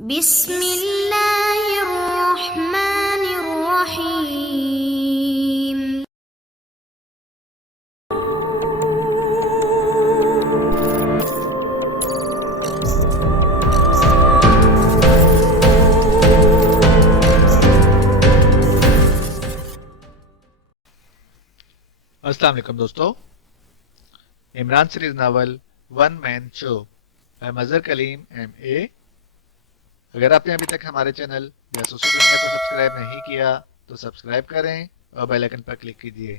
بسم اللہ الرحمن الرحیم۔ السلام علیکم دوستو، Imran series novel one man show by Mazhar Kaleem M A. اگر آپ نے ابھی تک ہمارے چینل جاسوسی دنیا کو سبسکرائب نہیں کیا تو سبسکرائب کریں اور بیل آئیکن پر کلک کیجیے۔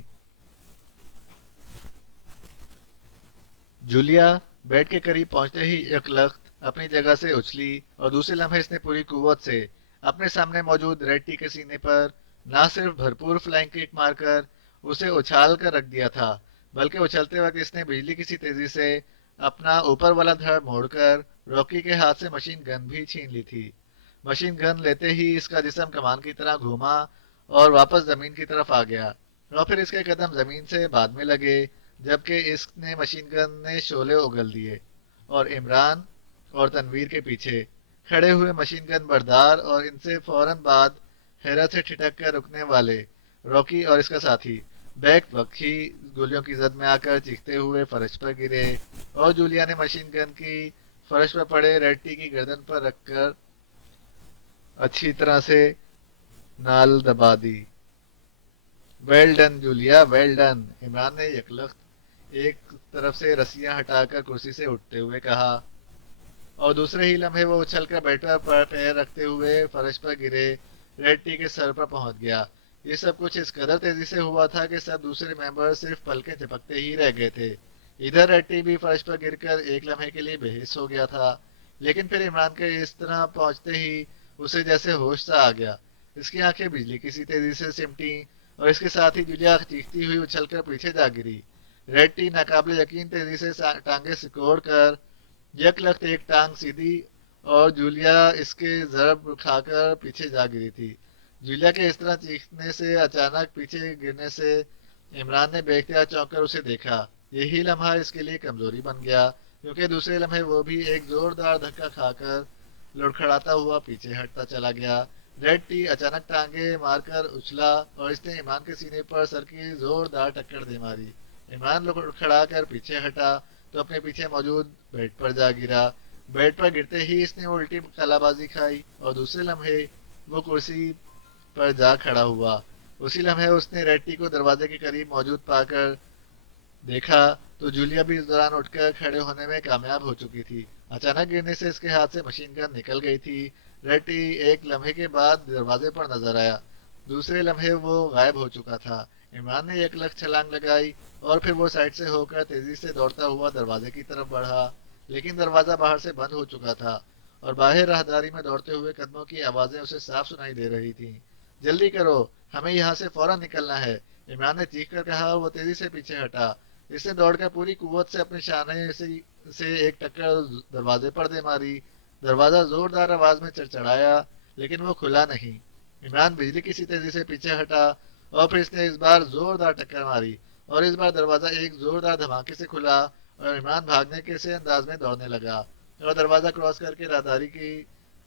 جولیا بیڈ کے قریب پہنچتے ہی ایک لخت اپنی جگہ سے اچھلی اور دوسرے لمحے اس نے پوری قوت سے اپنے سامنے موجود ریڈ ٹی کے سینے پر نہ صرف بھرپور فلائنگ کک مار کر اسے اچھال کر رکھ دیا تھا، بلکہ اچھلتے وقت اس نے بجلی کی سی تیزی سے اپنا اوپر والا دھڑ موڑ کر راکی کے ہاتھ سے مشین گن بھی چھین لی تھی۔ مشین گن لیتے ہی اس کا جسم کمان کی طرح گھوما اور واپس زمین کی طرف آ گیا، اور پھر اس کے قدم زمین سے بعد میں لگے جبکہ اس نے مشین گن نے شعلے اگل دیے، اور عمران اور تنویر کے پیچھے کھڑے ہوئے مشین گن بردار اور ان سے فوراً بعد حیرت سے ٹھٹک کر رکنے والے راکی اور اس کا ساتھی بیک وقت ہی گولیوں کی زد میں آ کر چیختے ہوئے فرش پر گرے، اور جولیا نے مشین گن کی فرش پر پڑے ریڈ ٹی کی گردن پر رکھ کر اچھی طرح سے نال دبا دی۔ Well done Julia, well done, Imran نے یکلخت ایک طرف سے رسیاں ہٹا کر کرسی سے اٹھتے ہوئے کہا، اور دوسرے ہی لمحے وہ اچھل کر بیٹھا پر پیر رکھتے ہوئے فرش پر گرے ریڈ ٹی کے سر پر پہنچ گیا۔ یہ سب کچھ اس قدر تیزی سے ہوا تھا کہ سب دوسرے ممبر صرف پلکیں جھپکتے ہی رہ گئے تھے۔ ادھر ریڈ ٹی بھی فرش پر گر کر ایک لمحے کے لیے بے حس ہو گیا تھا، لیکن پھر عمران کے اس طرح پہنچتے ہی اسے جیسے ہوش سا آ گیا۔ اس کی آنکھیں بجلی کی سی تیزی سے سمٹیں اور اس کے ساتھ ہی جولیا چیختی ہوئی اچھل کر پیچھے جا گری۔ ریڈ ٹی ناقابل یقین تیزی سے ٹانگیں سکوڑ کر یک لخت ایک ٹانگ سیدھی اور جولیا اس کے ضرب کھا کر پیچھے جا گری تھی۔ جولیا کے اس طرح چیخنے سے اچانک پیچھے گرنے سے عمران نے بے اختیار چونک کر اسے دیکھا۔ یہی لمحہ اس کے لیے کمزوری بن گیا، کیونکہ دوسرے لمحے وہ بھی ایک زوردار دھکا کھا کر لڑکھڑاتا ہوا پیچھے ہٹتا چلا گیا۔ ریڈ ٹی اچانک ٹانگیں مار کر اچھلا اور اس نے عمران کے سینے پر سر کی زوردار ٹکر دے ماری۔ عمران لڑکھڑا کر پیچھے ہٹا تو اپنے پیچھے موجود بیڈ پر جا گرا۔ بیڈ پر گرتے ہی اس نے الٹی قلع بازی کھائی اور دوسرے لمحے وہ کرسی پر جا کھڑا ہوا۔ اسی لمحے اس نے ریڈ ٹی کو دروازے کے قریب موجود پا کر دیکھا تو جولیا بھی اس دوران اٹھ کر کھڑے ہونے میں کامیاب ہو چکی تھی۔ اچانک گرنے سے اس کے ہاتھ سے مشین گن نکل گئی تھی۔ ریڈ ٹی ایک لمحے کے بعد دروازے پر نظر آیا، دوسرے لمحے وہ غائب ہو چکا تھا۔ عمران نے ایک لخت چھلانگ لگائی اور پھر وہ سائڈ سے ہو کر تیزی سے دوڑتا ہوا دروازے کی طرف بڑھا، لیکن دروازہ باہر سے بند ہو چکا تھا اور باہر راہداری میں دوڑتے ہوئے قدموں کی آوازیں اسے صاف سنائی دے رہی تھیں۔ جلدی کرو، ہمیں یہاں سے فوراً نکلنا ہے، عمران نے چیخ کر کہا اور وہ تیزی سے پیچھے ہٹا۔ اس نے دوڑ کر پوری قوت سے اپنے شانے سے ایک ٹکر دروازے پر دے ماری۔ دروازہ زوردار آواز میں چڑچڑایا لیکن وہ کھلا نہیں۔ عمران بجلی کی سی تیزی سے پیچھے ہٹا اور پھر اس نے اس بار زوردار ٹکر ماری اور اس بار دروازہ ایک زوردار دھماکے سے کھلا اور عمران بھاگنے کے سے انداز میں دوڑنے لگا اور دروازہ کراس کر کے راہداری کی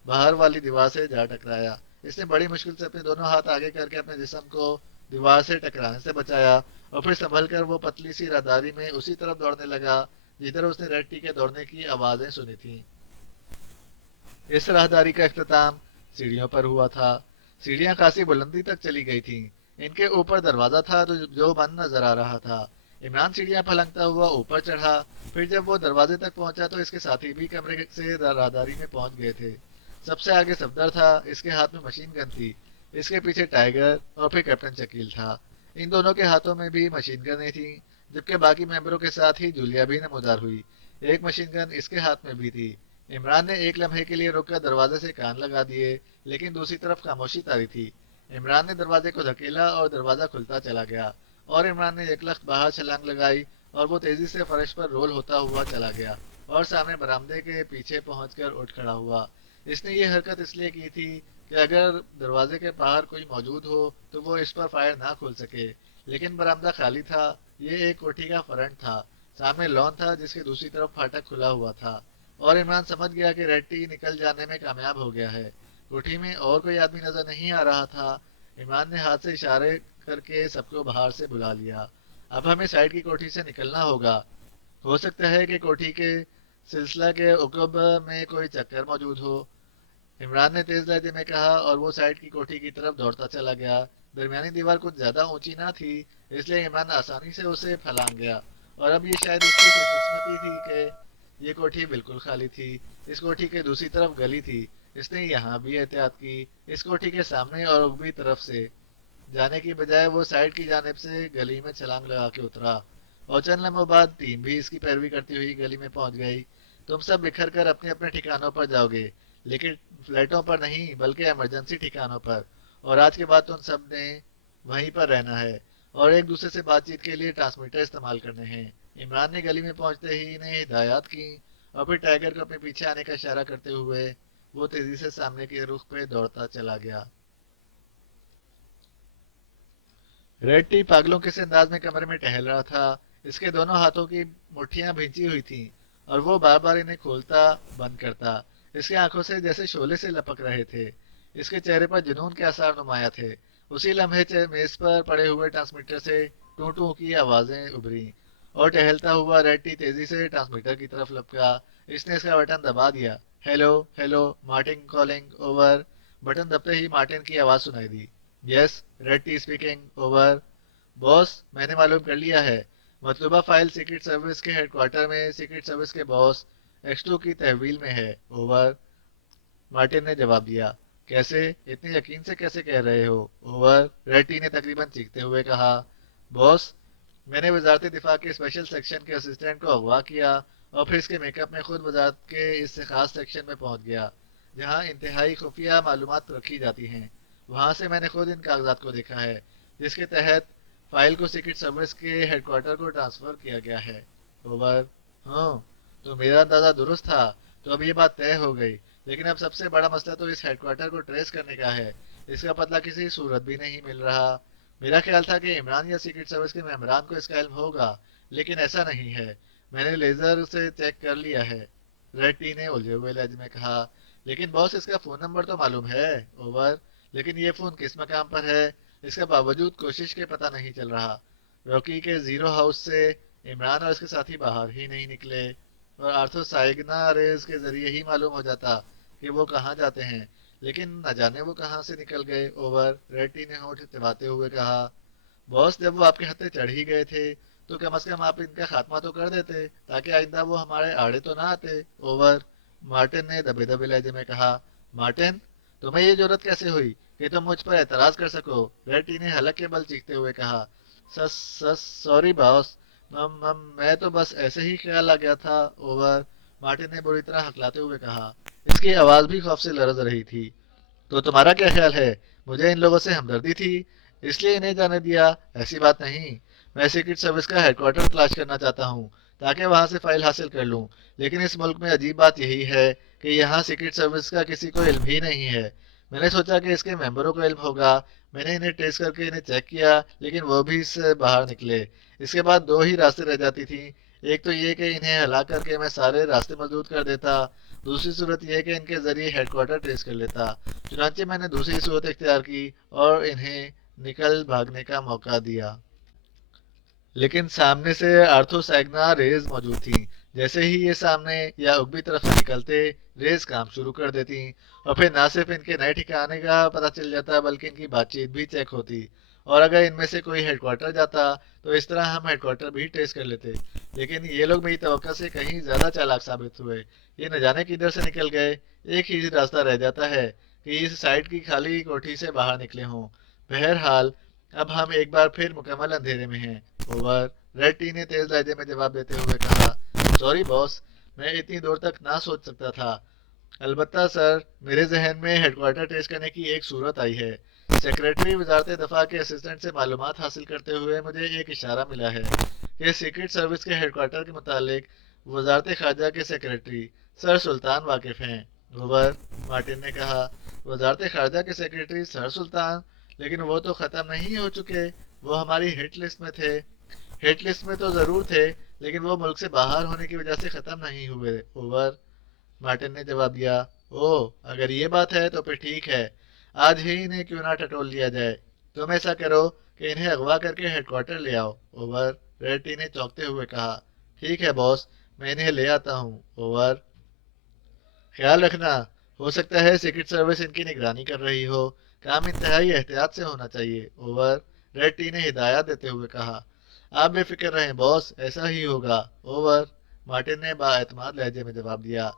باہر والی دیوار سے جا ٹکرایا۔ اس نے بڑی مشکل سے اپنے دونوں ہاتھ آگے کر کے اپنے جسم کو دیوار سے ٹکرانے سے بچایا اور پھر سنبھل کر وہ پتلی سی راہداری میں اسی طرف دوڑنے لگا جدھر اس نے ریڈ ٹی کے دوڑنے کی آوازیں سنی تھیں۔ اس راہداری کا اختتام سیڑھیوں پر ہوا تھا۔ سیڑھیاں خاصی بلندی تک چلی گئی تھیں۔ ان کے اوپر دروازہ تھا جو بند نظر آ رہا تھا۔ عمران سیڑھیاں پھلنگتا ہوا اوپر چڑھا، پھر جب وہ دروازے تک پہنچا تو اس کے ساتھی بھی کمرے سے راہداری میں پہنچ گئے تھے۔ سب سے آگے صفدر تھا، اس کے ہاتھ میں مشین گن تھی، اس کے پیچھے ٹائیگر اور پھر کیپٹن شکیل تھا۔ ان دونوں کے ہاتھوں میں بھی مشین گنیں تھیں، جبکہ باقی ممبروں کے ساتھ ہی جولیا بھی نمودار ہوئی۔ ایک مشین گن اس کے ہاتھ میں بھی تھی۔ عمران نے ایک لمحے کے لیے رک کر دروازے سے کان لگا دیے، لیکن دوسری طرف خاموشی طاری تھی۔ عمران نے دروازے کو دھکیلا اور دروازہ کھلتا چلا گیا اور عمران نے ایک لخت باہر چھلانگ لگائی اور وہ تیزی سے فرش پر رول ہوتا ہوا چلا گیا اور سامنے برآمدے کے پیچھے پہنچ کر اٹھ کھڑا ہوا۔ اس نے یہ حرکت اس لیے کی تھی کہ اگر دروازے کے باہر کوئی موجود ہو تو وہ اس پر فائر نہ کھول سکے، لیکن برآمدہ خالی تھا۔ یہ ایک کوٹھی کا فرنٹ تھا، سامنے لان تھا جس کے دوسری طرف پھاٹک کھلا ہوا تھا۔ और इमरान समझ गया कि रेड्डी निकल जाने में कामयाब हो गया है। कोठी में और कोई आदमी नजर नहीं आ रहा था। इमरान ने हाथ से इशारे करके सबको बाहर से बुला लिया। अब हमें साइड की कोठी से निकलना होगा। हो सकता है कि कोठी के सिलसिला के उकब में कोई चक्कर मौजूद हो। इमरान ने तेज लहजे में कहा और वो साइड की कोठी की तरफ दौड़ता चला गया। दरमियानी दीवार कुछ ज्यादा ऊंची ना थी, इसलिए इमरान आसानी से उसे फलांग गया। और अब ये शायद उसकी खुशकिस्मती थी कि ये कोठी बिल्कुल खाली थी। इस कोठी के दूसरी तरफ गली थी। इसने यहाँ भी एहतियात की। इस कोठी के सामने और उगली तरफ से जाने की बजाय वो साइड की जानिब से गली में छलांग लगा के उतरा, और चंद लम्हों बाद टीम भी इसकी पैरवी करती हुई गली में पहुंच गई। तुम सब बिखर कर अपने अपने ठिकानों पर जाओगे, लेकिन फ्लैटों पर नहीं बल्कि इमरजेंसी ठिकानों पर। और आज के बाद तुम सब ने वहीं पर रहना है और एक दूसरे से बातचीत के लिए ट्रांसमीटर इस्तेमाल करने हैं। इमरान ने गली में पहुंचते ही इन्हें हिदायत की और फिर टाइगर को अपने पीछे आने का इशारा करते हुए वो तेजी से सामने के रुख पे दौड़ता चला गया। रेड टी पागलों के से अंदाज में कमरे में टहल रहा था। इसके दोनों हाथों की मुट्ठियां भींची हुई थीं और वो बार बार इन्हें खोलता बंद करता। इसकी आंखों से जैसे शोले से लपक रहे थे। इसके चेहरे पर जुनून के आसार नुमाया थे। उसी लम्हे मेज पर पड़े हुए ट्रांसमीटर से टू टू की आवाजें उभरी और टहलता हुआ रेड टी तेजी से ट्रांसमीटर की तरफ लपका। इसने इसका बटन दबा दिया। Hello hello, Martin calling, over. Button दबते ही मार्टिन की आवाज सुनाई दी। Yes, red T speaking, over. Boss, मैंने मालूम कर लिया है। मतलूबा फाइल सीक्रेट सर्विस के हेडक्वार्टर में सीक्रेट सर्विस के बॉस X2 की तहवील में है, ओवर। मार्टिन ने जवाब दिया। कैसे? इतने यकीन से कैसे कह रहे हो, ओवर? रेड टी ने तकरीबन चीखते हुए कहा। बॉस, मैंने वजारत दिफा के स्पेशल सेक्शन के असिस्टेंट को अगवा किया और फिर इसके मेकअप में खुद वजारत के इस खास सेक्शन में पहुंच गया जहां इंतहाई खुफिया मालूमात रखी जाती हैं। वहां से मैंने खुद इन कागजात को देखा है जिसके तहत फाइल को सीक्रेट सर्विस के हेडक्वार्टर को ट्रांसफर किया गया है, ओवर। हाँ, तो मेरा अंदाजा दुरुस्त था। तो अब ये बात तय हो गई, लेकिन अब सबसे बड़ा मसला तो इस हेडक्वार्टर को ट्रेस करने का है। इसका पता किसी सूरत भी नहीं मिल रहा। मेरा ख्याल था कि इमरान या सीक्रेट सर्विस के मेंबरान को इसका इल्म होगा, लेकिन ऐसा नहीं है। मैंने लेजर से चेक कर लिया है, रेड टी ने उलझे हुए लहजे में कहा। लेकिन बॉस, इसका फोन नंबर तो मालूम है, ओवर। लेकिन ये फोन किस मकाम पर है, इसका बावजूद कोशिश के पता नहीं चल रहा। रॉकी के जीरो हाउस से इमरान और इसके साथी बाहर ही नहीं निकले और आर्थो साइगना रेज के जरिए ही मालूम हो जाता कि वो कहाँ जाते हैं, लेकिन न जाने वो कहाँ से निकल गए, ओवर। रेड टी ने होठ दबाते हुए कहा। बॉस, जब वो आपके हत्थे चढ़ ही गए थे तो कम से कम आप इनका खात्मा तो कर देते ताकि आइंदा वो हमारे आड़े तो ना आते, ओवर। मार्टिन ने दबे दबे लहजे में कहा। मार्टिन, तुम्हें ये जरूरत कैसे हुई कि तुम मुझ पर एतराज कर सको, रेड टी ने हलक के बल चीखते हुए कहा। सस सस सॉरी बॉस, मैं तो बस ऐसे ही ख्याल आ गया था, ओवर। मार्टिन ने बुरी तरह हकलाते हुए कहा। इसकी आवाज भी खौफ से लरज रही थी। तो तुम्हारा क्या ख्याल है? मुझे इन लोगों से हमदर्दी थी इसलिए इन्हें जाने दिया? ऐसी बात नहीं। मैं सीक्रेट सर्विस का हेडक्वार्टर तलाश करना चाहता हूँ ताकि वहां से फाइल हासिल कर लूँ। लेकिन इस मुल्क में अजीब बात यही है कि यहाँ सीक्रेट सर्विस का किसी को इल्म ही नहीं है। मैंने सोचा कि इसके मेंबरों को इल्म होगा। मैंने इन्हें ट्रेस करके इन्हें चेक किया, लेकिन वो भी इससे बाहर निकले। इसके बाद दो ही रास्ते रह जाती थी। एक तो ये कि इन्हें हलाक करके मैं सारे रास्ते मजबूत कर देता, दूसरी सूरत यह कि इनके जरिए हेडक्वार्टर ट्रेस कर लेता। चुनांचे मैंने दूसरी सूरत इख्तियार की और इन्हें निकल भागने का मौका दिया। लेकिन सामने से आर्थो सैगना रेज मौजूद थी। जैसे ही ये सामने या उगली तरफ से निकलते, रेज काम शुरू कर देती और फिर ना सिर्फ इनके नए ठिकाने का पता चल जाता बल्कि इनकी बातचीत भी चेक होती। और अगर इनमें से कोई हेडक्वार्टर जाता तो इस तरह हम हेडक्वार्टर भी ट्रेस कर लेते। लेकिन ये लोग मेरी तवक्को से कहीं ज्यादा चालाक साबित हुए। ये न जाने किधर से निकल गए। एक ही रास्ता रह जाता है कि इस साइड की खाली कोठी से बाहर निकले हों। बहरहाल, अब हम एक बार फिर मुकम्मल अंधेरे में हैं, ओवर। रेड टी ने तेज लहजे में जवाब देते हुए कहा। सॉरी बॉस, मैं इतनी दूर तक ना सोच सकता था। अलबत्ता सर, मेरे जहन में हेडक्वार्टर ट्रेस करने की एक सूरत आई है। सेक्रेटरी वजारत दफा के असिस्टेंट से मालूमात हासिल करते हुए मुझे एक इशारा मिला है कि सीक्रेट सर्विस के हेडक्वार्टर के मुतालिक वजारत खारजा के सेक्रेटरी सर सुल्तान वाकिफ हैं, ओवर। मार्टिन ने कहा। वजारत खारजा के सेक्रेटरी सर सुल्तान? लेकिन वो तो खत्म नहीं हो चुके। वो हमारी हिट लिस्ट में थे। हिट लिस्ट में तो जरूर थे, लेकिन वो मुल्क से बाहर होने की वजह से खत्म नहीं हुए, ओवर। मार्टिन ने जवाब दिया। ओह, अगर ये बात है तो फिर ठीक है, आज ही इन्हें क्यों ना टटोल लिया जाए। तुम ऐसा करो कि इन्हें अगवा करके हेडक्वार्टर ले आओ। ओवर। रेड टी ने चौंकते हुए कहा। ठीक है बॉस, मैं इन्हें ले आता हूँ। ओवर। ख्याल रखना, हो सकता है सीक्रेट सर्विस इनकी निगरानी कर रही हो। काम इंतहाई एहतियात से होना चाहिए। ओवर। रेड टी ने हिदायत देते हुए कहा। आप बेफिक्र रहें बॉस, ऐसा ही होगा। ओवर। मार्टिन ने बाएतमाद लहजे में जवाब दिया।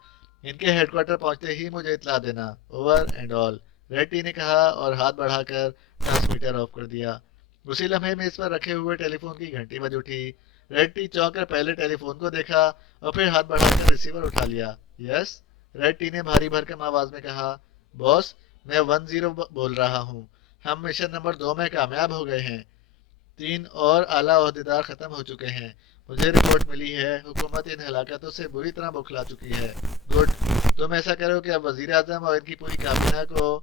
इनके हेडक्वार्टर पहुंचते ही मुझे इतला देना। Over and all. Red T ने कहा और हाथ बढ़ाकर ट्रांसमीटर ऑफ कर दिया। उसी लम्हे में इस पर रखे हुए टेलीफोन की घंटी बज उठी। रेड टी चौंक कर पहले टेलीफोन को देखा और फिर हाथ बढ़ाकर रिसीवर उठा लिया। यस। रेड टी ने भारी भरकम आवाज में कहा। बॉस, मैं 10 बोल रहा हूँ। हम मिशन नंबर 2 में कामयाब हो गए हैं। 3 और आला ओहदेदार खत्म हो चुके हैं। मुझे रिपोर्ट मिली है, हुकूमत इन हलाकतों से बुरी तरह बौखला चुकी है। गुड। तुम ऐसा करो कि अब वजीर आजम और इनकी पूरी काबीना को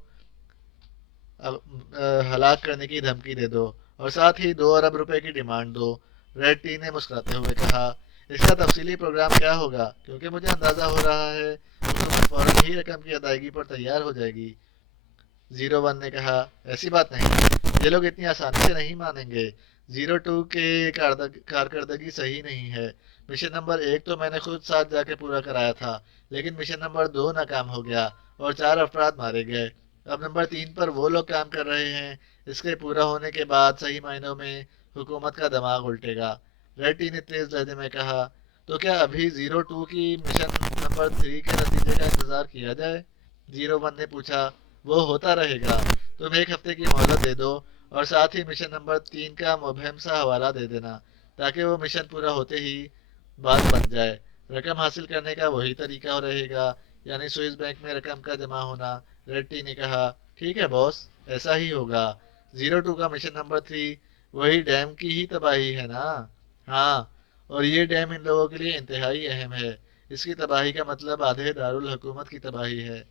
हलाक करने की धमकी दे दो और साथ ही 2 अरब रुपए की डिमांड दो। रेड टी ने मुस्कुराते हुए कहा। इसका तफसीली प्रोग्राम क्या होगा, क्योंकि मुझे अंदाजा हो रहा है हुकूमत फौरन ही रकम की अदायगी पर तैयार हो जाएगी। 01 ने कहा। ऐसी बात नहीं, ये लोग इतनी आसानी से नहीं मानेंगे। 02 के कारकर्दगी सही नहीं है। मिशन नंबर 1 तो मैंने खुद साथ जाके पूरा कराया था, लेकिन मिशन नंबर 2 नाकाम हो गया और 4 अफराद मारे गए। अब नंबर 3 पर वो लोग काम कर रहे हैं। इसके पूरा होने के बाद सही मायनों में हुकूमत का दिमाग उल्टेगा। रेड्डी ने तेज लहजे में कहा। तो क्या अभी 02 की मिशन नंबर 3 के नतीजे का इंतजार किया जाए? 01 ने पूछा। वो होता रहेगा। तुम 1 हफ्ते की मोहलत दे दो और साथ ही मिशन नंबर 3 का मुबहम सा हवाला दे देना, ताकि वो मिशन पूरा होते ही बात बन जाए। रकम हासिल करने का वही तरीका रहेगा, यानी स्विस बैंक में रकम का जमा होना। रेड्डी ने कहा। ठीक है बॉस, ऐसा ही होगा। 02 का मिशन नंबर 3 वही डैम की ही तबाही है ना? हाँ, और ये डैम इन लोगों के लिए इंतहाई अहम है। इसकी तबाही का मतलब आधे दारुल हुकूमत की तबाही है।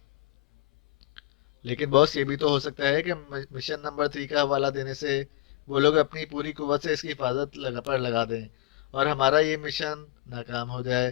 लेकिन बॉस, ये भी तो हो सकता है कि मिशन नंबर 3 का हवाला देने से वो लोग अपनी पूरी कुव्वत से इसकी हिफाजत पर लगा दें और हमारा ये मिशन नाकाम हो जाए।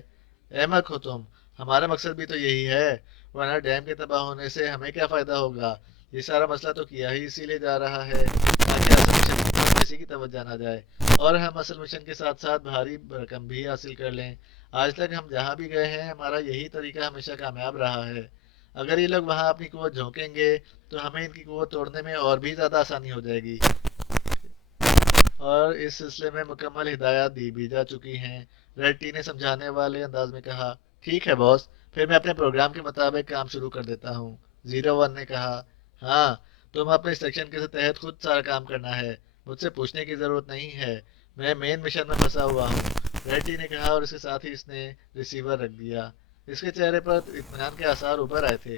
अहमक हो तुम, हमारा मकसद भी तो यही है, वरना डैम के तबाह होने से हमें क्या फायदा होगा। ये सारा मसला तो किया ही इसीलिए जा रहा है ताकि असल मिशन की तरफ किसी की तवज्जो ना जाए और हम असल मिशन के साथ साथ भारी रकम भी हासिल कर लें। आज तक हम जहाँ भी गए हैं हमारा यही तरीका हमेशा कामयाब रहा है। अगर ये लोग वहां अपनी कुव्वत झोंकेंगे तो हमें इनकी कुव्वत तोड़ने में और भी ज्यादा आसानी हो जाएगी। और इस सिलसिले में मुकम्मल हिदायत दी भी जा चुकी हैं। रेड टी ने समझाने वाले अंदाज में कहा। ठीक है बॉस, फिर मैं अपने प्रोग्राम के मुताबिक काम शुरू कर देता हूँ। 01 ने कहा। हाँ, तुम अपने सेक्शन के तहत खुद सारा काम करना है, मुझसे पूछने की जरूरत नहीं है। मैं मेन मिशन में फंसा हुआ हूँ। रेड टी ने कहा और इसके साथ ही इसने रिसीवर रख दिया। इसके चेहरे पर इत्मीनान के आसार उभर आए थे।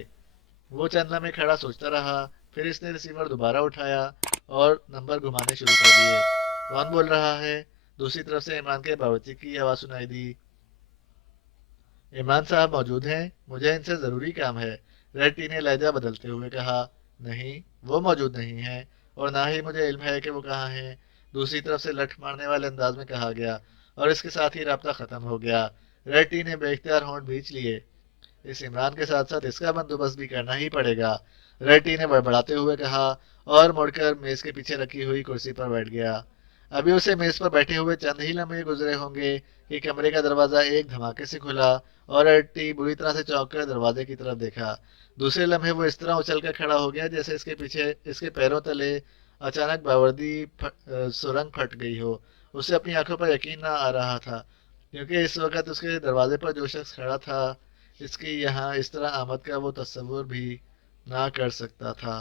वो चंद लम्हे खड़ा सोचता रहा, फिर इसने रिसीवर दोबारा उठाया और नंबर घुमाने शुरू कर दिए। कौन बोल रहा है? दूसरी तरफ से इमरान के बावर्ची की आवाज सुनाई दी। इमरान साहब मौजूद हैं? मुझे इनसे जरूरी काम है। रेड टी ने लहजा बदलते हुए कहा। नहीं, वो मौजूद नहीं है और ना ही मुझे इल्म है कि वो कहाँ हैं। दूसरी तरफ से लठ मारने वाले अंदाज में कहा गया और इसके साथ ही राब्ता खत्म हो गया। रेड टी ने बेख्तियार होंठ भींच लिए। इस इमरान के साथ साथ इसका बंदोबस्त भी करना ही पड़ेगा। रेड्डी ने बड़बड़ाते हुए कहा और मुड़कर मेज के पीछे रखी हुई कुर्सी पर बैठ गया। अभी उसे मेज पर बैठे हुए चंद ही लम्हे गुजरे होंगे कि कमरे का दरवाजा एक धमाके से खुला और रेड्डी बुरी तरह से चौंक कर दरवाजे की तरफ देखा। दूसरे लम्हे वो इस तरह उछल कर खड़ा हो गया जैसे इसके पीछे इसके पैरों तले अचानक सुरंग फट गई हो। उसे अपनी आंखों पर यकीन न आ रहा था, क्योंकि इस वक्त उसके दरवाजे पर जो शख्स खड़ा था इसकी यहाँ इस तरह आमद का वो तस्वुर भी ना कर सकता था।